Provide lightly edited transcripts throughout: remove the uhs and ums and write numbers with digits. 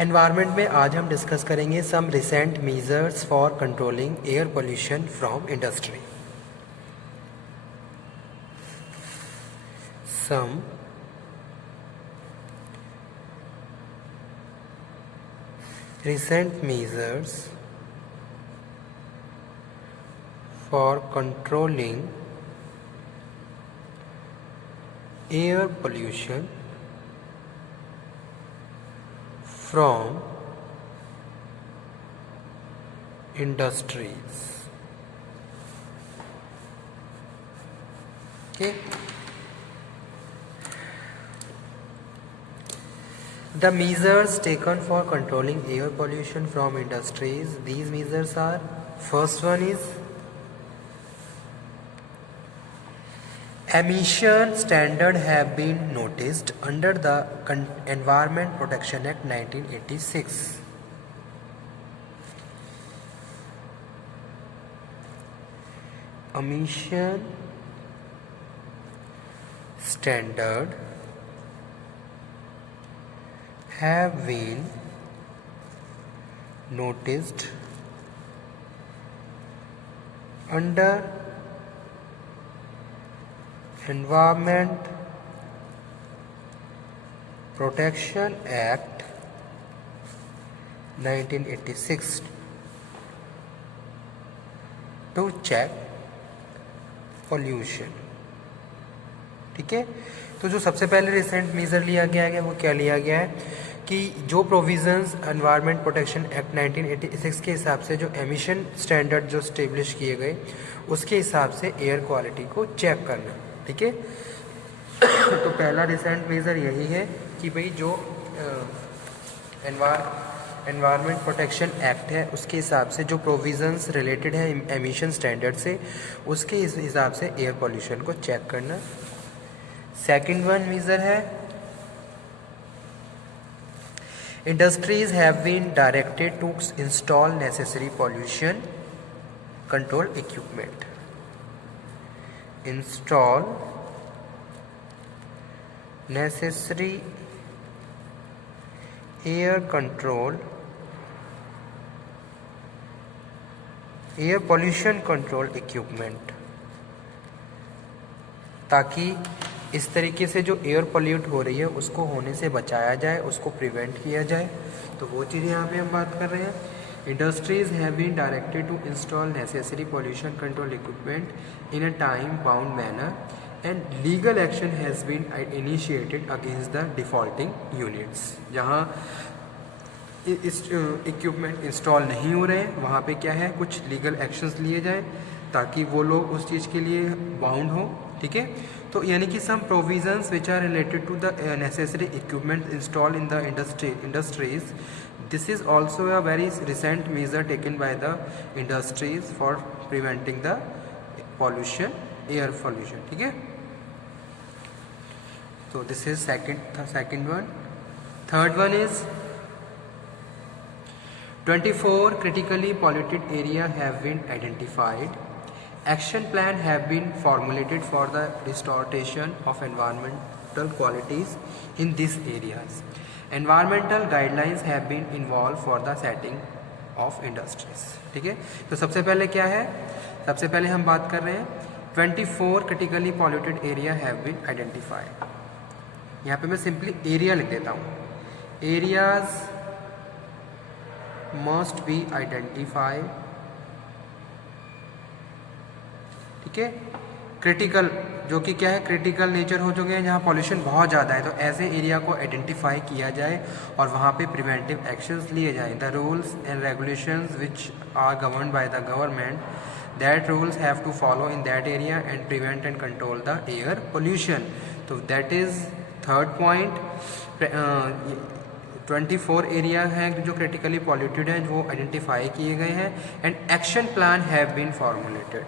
Environment में आज हम डिस्कस करेंगे some recent measures for controlling air pollution from industry. Some recent measures for controlling air pollution from industries. Okay. The measures taken for controlling air pollution from industries, these measures are, first one is emission standard have been noticed under the Environment Protection Act 1986. Emission standard have been noticed under Environment Protection Act 1986 to check pollution. ठीक है, तो जो सबसे पहले recent major लिया गया है वो क्या लिया गया है कि जो प्रोविजंस एनवायरनमेंट प्रोटेक्शन एक्ट 1986 के हिसाब से जो एमिशन स्टैंडर्ड जो स्टेब्लिश किए गए उसके हिसाब से एयर क्वालिटी को चेक करना। ठीक है, तो पहला रिसेंट मेजर यही है कि भाई जो एनवायरनमेंट प्रोटेक्शन एक्ट है उसके हिसाब से जो प्रोविजंस रिलेटेड है एमिशन स्टैंडर्ड से उसके हिसाब से एयर पोल्यूशन को चेक करना। सेकंड वन मेजर है industries have been directed to install necessary pollution control equipment. Install necessary air pollution control equipment, ताकि इस तरीके से जो एयर पोल्यूट हो रही है उसको होने से बचाया जाए, उसको प्रिवेंट किया जाए। तो वो चीज़ यहाँ पे हम बात कर रहे हैं। Industries have been directed to install necessary pollution control equipment in a time bound manner and legal action has been initiated against the defaulting units. जहाँ इस इक्विपमेंट इंस्टॉल नहीं हो रहे हैं वहाँ पे क्या है, कुछ लीगल एक्शंस लिए जाएं ताकि वो लोग उस चीज़ के लिए बाउंड हो। ठीक है, तो यानी कि some provisions which are related to the necessary equipment install in the industries. This is also a very recent major taken by the industries for preventing the pollution, air pollution. ठीक है, तो this is second one. Third one is 24 critically polluted area have been identified. Action plan have been formulated for the restoration of environmental qualities in these areas. Environmental guidelines have been involved for the setting of industries. ठीक है, तो सबसे पहले क्या है, सबसे पहले हम बात कर रहे हैं 24 critically polluted area have been identified। यहाँ पे मैं सिंपली एरिया लिख देता हूँ। Areas must be identified। ठीक है, क्रिटिकल जो कि क्या है, क्रिटिकल नेचर हो चुके हैं जहाँ पॉल्यूशन बहुत ज़्यादा है, तो ऐसे एरिया को आइडेंटिफाई किया जाए और वहाँ पे प्रिवेंटिव एक्शंस लिए जाए। The rules and regulations which are governed by the government, that rules have to follow in that area and prevent and control the air pollution. तो that is third point. 24 area हैं जो critically polluted हैं, वो identify किए गए हैं and action plan have been formulated.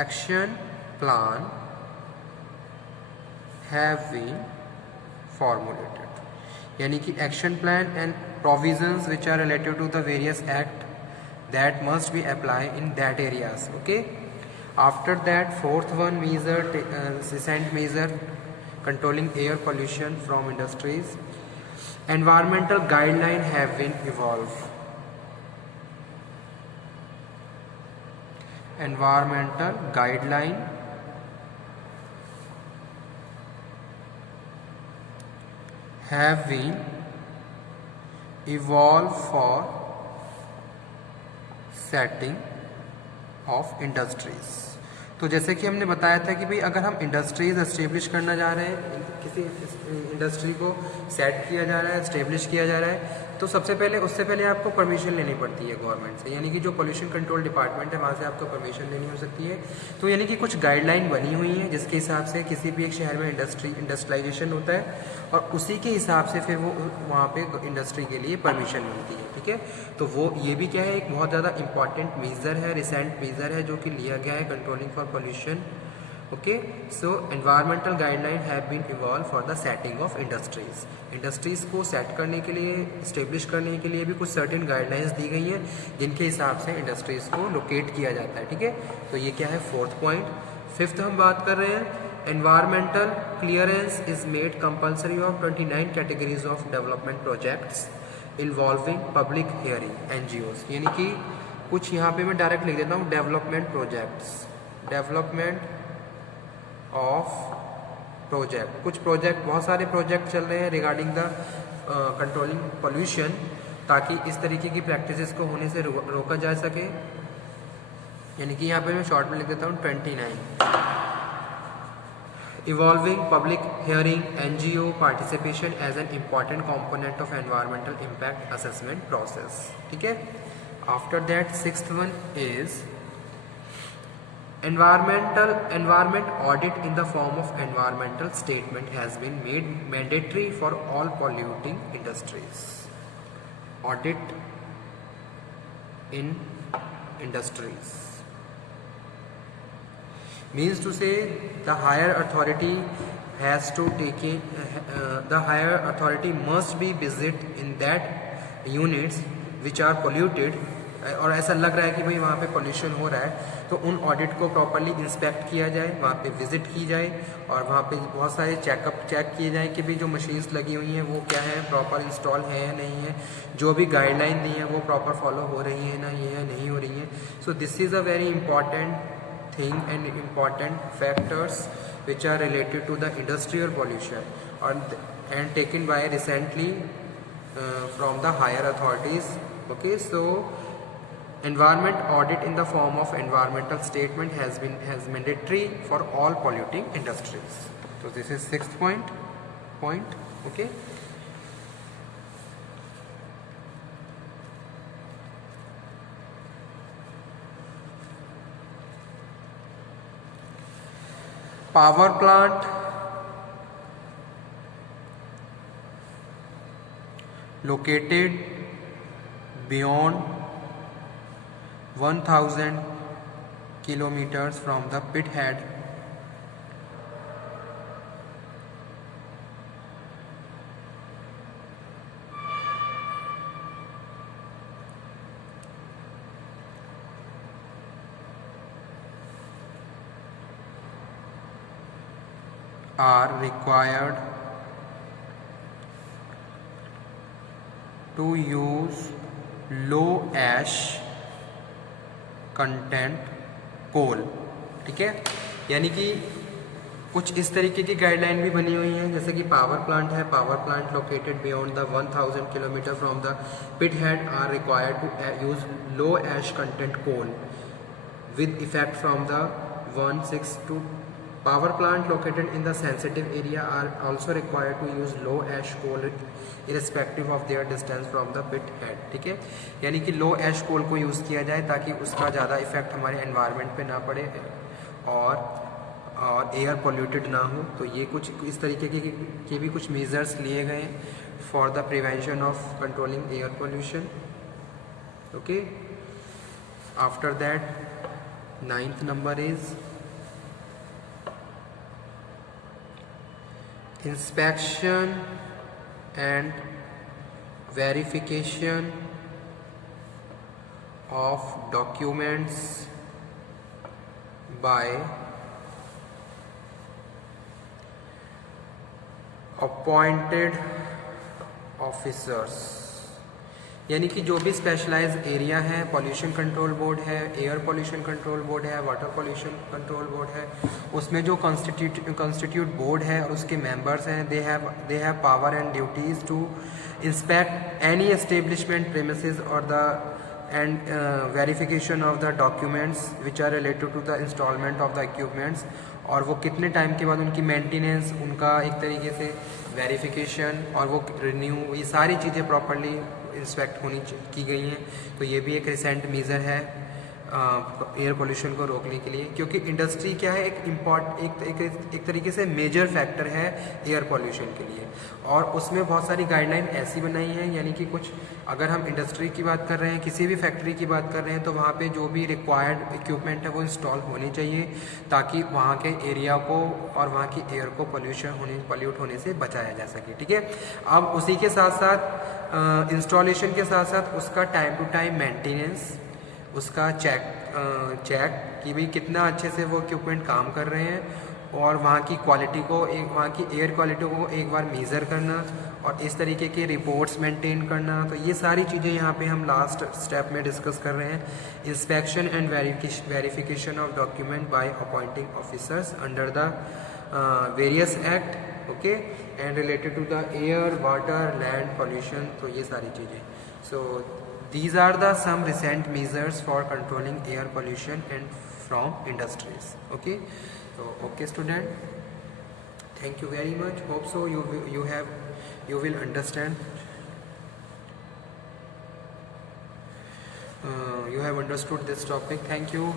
Action plan have been formulated, यानी कि action plan and provisions which are related to the various act that must be apply in that areas. Okay, after that fourth one measure, recent measure controlling air pollution from industries. environmental guideline have been evolved. Environmental guideline have been evolved for setting of industries. तो जैसे कि हमने बताया था कि भाई अगर हम इंडस्ट्रीज एस्टेब्लिश करना जा रहे हैं, किसी इंडस्ट्री को सेट किया जा रहा है, एस्टेब्लिश किया जा रहा है, तो सबसे पहले उससे पहले आपको परमिशन लेनी पड़ती है गवर्नमेंट से, यानी कि जो पोल्यूशन कंट्रोल डिपार्टमेंट है वहाँ से आपको परमिशन लेनी हो सकती है। तो यानी कि कुछ गाइडलाइन बनी हुई है जिसके हिसाब से किसी भी एक शहर में इंडस्ट्रियलाइजेशन होता है और उसी के हिसाब से फिर वो वहाँ पे इंडस्ट्री के लिए परमिशन मिलती है। ठीक है, तो वो ये भी क्या है, एक बहुत ज़्यादा इंपॉर्टेंट मेजर है, रिसेंट मेजर है जो कि लिया गया है controlling for pollution. Okay, so environmental guideline have been evolve for the setting of industries. Industries को सेट करने के लिए, इस्टेब्लिश करने के लिए भी कुछ सर्टेन गाइडलाइंस दी गई हैं जिनके हिसाब से इंडस्ट्रीज को लोकेट किया जाता है। ठीक है, तो ये क्या है, फोर्थ पॉइंट। फिफ्थ हम बात कर रहे हैं, environmental clearance is made compulsory of 29 categories of development projects involving public hearing NGOs. यानी कि कुछ यहाँ पे मैं डायरेक्ट लिख देता हूँ, development projects, development of project. कुछ प्रोजेक्ट, बहुत सारे प्रोजेक्ट चल रहे हैं रिगार्डिंग द कंट्रोलिंग पोल्यूशन, ताकि इस तरीके की प्रैक्टिसेस को होने से रोका जा सके। यानी कि यहाँ पे मैं शॉर्ट में लिख देता हूँ 29। Evolving public hearing NGO participation as an important component of environmental impact assessment process. ठीक है, after that sixth one is environment audit in the form of environmental statement has been made mandatory for all polluting industries. Audit in industries means to say the higher authority has to take the higher authority must be visit in that units which are polluted, और ऐसा लग रहा है कि भाई वहाँ पे pollution हो रहा है, तो उन ऑडिट को प्रॉपरली इंस्पेक्ट किया जाए, वहाँ पे विजिट की जाए और वहाँ पे बहुत सारे चेक किए जाए कि भाई जो मशीन्स लगी हुई हैं वो क्या है, प्रॉपर इंस्टॉल है या नहीं है, जो भी गाइडलाइन दी है वो प्रॉपर फॉलो हो रही है ना, ये नहीं हो रही है। So this is a very important thing and important factors which are related to the industrial pollution और and taken by recently from the higher authorities. Okay, so environment audit in the form of environmental statement has mandatory for all polluting industries. So this is sixth point. Okay, power plant located beyond 1000 kilometers from the pit head are required to use low ash content coal. ठीक है, यानी कि कुछ इस तरीके की guideline भी बनी हुई हैं, जैसे कि पावर प्लांट है, power plant located beyond the 1000 kilometre from the pit head are required to use low ash content coal with effect from the 162 Power plant located in the sensitive area are also required to use low ash coal irrespective of their distance from the pit head. ठीक है, यानी कि लो एश कोल को use किया जाए ताकि उसका ज़्यादा इफेक्ट हमारे एनवायरनमेंट पे ना पड़े और एयर पोल्यूटेड ना हो। तो ये कुछ इस तरीके के भी कुछ मेजर्स लिए गए for the prevention of controlling air pollution. Okay, after that 9th number is inspection and verification of documents by appointed officers, यानी कि जो भी स्पेशलाइज एरिया है, पॉल्यूशन कंट्रोल बोर्ड है, एयर पॉल्यूशन कंट्रोल बोर्ड है, water pollution control board है, उसमें जो कॉन्स्टिट्यूट बोर्ड है और उसके मेंबर्स हैं, they have power and duties to inspect any establishment premises और the and verification of the documents which are related to the installment of the equipments, और वो कितने टाइम के बाद उनकी मेंटेनेंस, उनका एक तरीके से वेरिफिकेशन और वो रिन्यू, ये सारी चीज़ें प्रॉपरली इंस्पेक्ट होनी की गई हैं। तो ये भी एक रिसेंट मेजर है एयर पोल्यूशन को रोकने के लिए, क्योंकि इंडस्ट्री क्या है, एक तरीके से मेजर फैक्टर है एयर पोल्यूशन के लिए, और उसमें बहुत सारी गाइडलाइन ऐसी बनाई हैं, यानी कि कुछ अगर हम इंडस्ट्री की बात कर रहे हैं, किसी भी फैक्ट्री की बात कर रहे हैं, तो वहाँ पे जो भी रिक्वायर्ड इक्विपमेंट है वो इंस्टॉल होने चाहिए, ताकि वहाँ के एरिया को और वहाँ की एयर को पॉल्यूट होने से बचाया जा सके। ठीक है, अब उसी के साथ साथ इंस्टॉलेशन के साथ साथ उसका टाइम टू टाइम मेंटेनेंस, उसका चेक कि भाई कितना अच्छे से वो इक्विपमेंट काम कर रहे हैं, और वहाँ की क्वालिटी को वहाँ की एयर क्वालिटी को एक बार मेज़र करना, और इस तरीके के रिपोर्ट्स मेंटेन करना। तो ये सारी चीज़ें यहाँ पे हम लास्ट स्टेप में डिस्कस कर रहे हैं। Inspection and verification of document by appointing officers under the various act, okay, and related to the air, water, land pollution. तो ये सारी चीज़ें, सो these are the some recent measures for controlling air pollution and from industries. Okay, so okay student, thank you very much. Hope so you will understand, you have understood this topic. Thank you.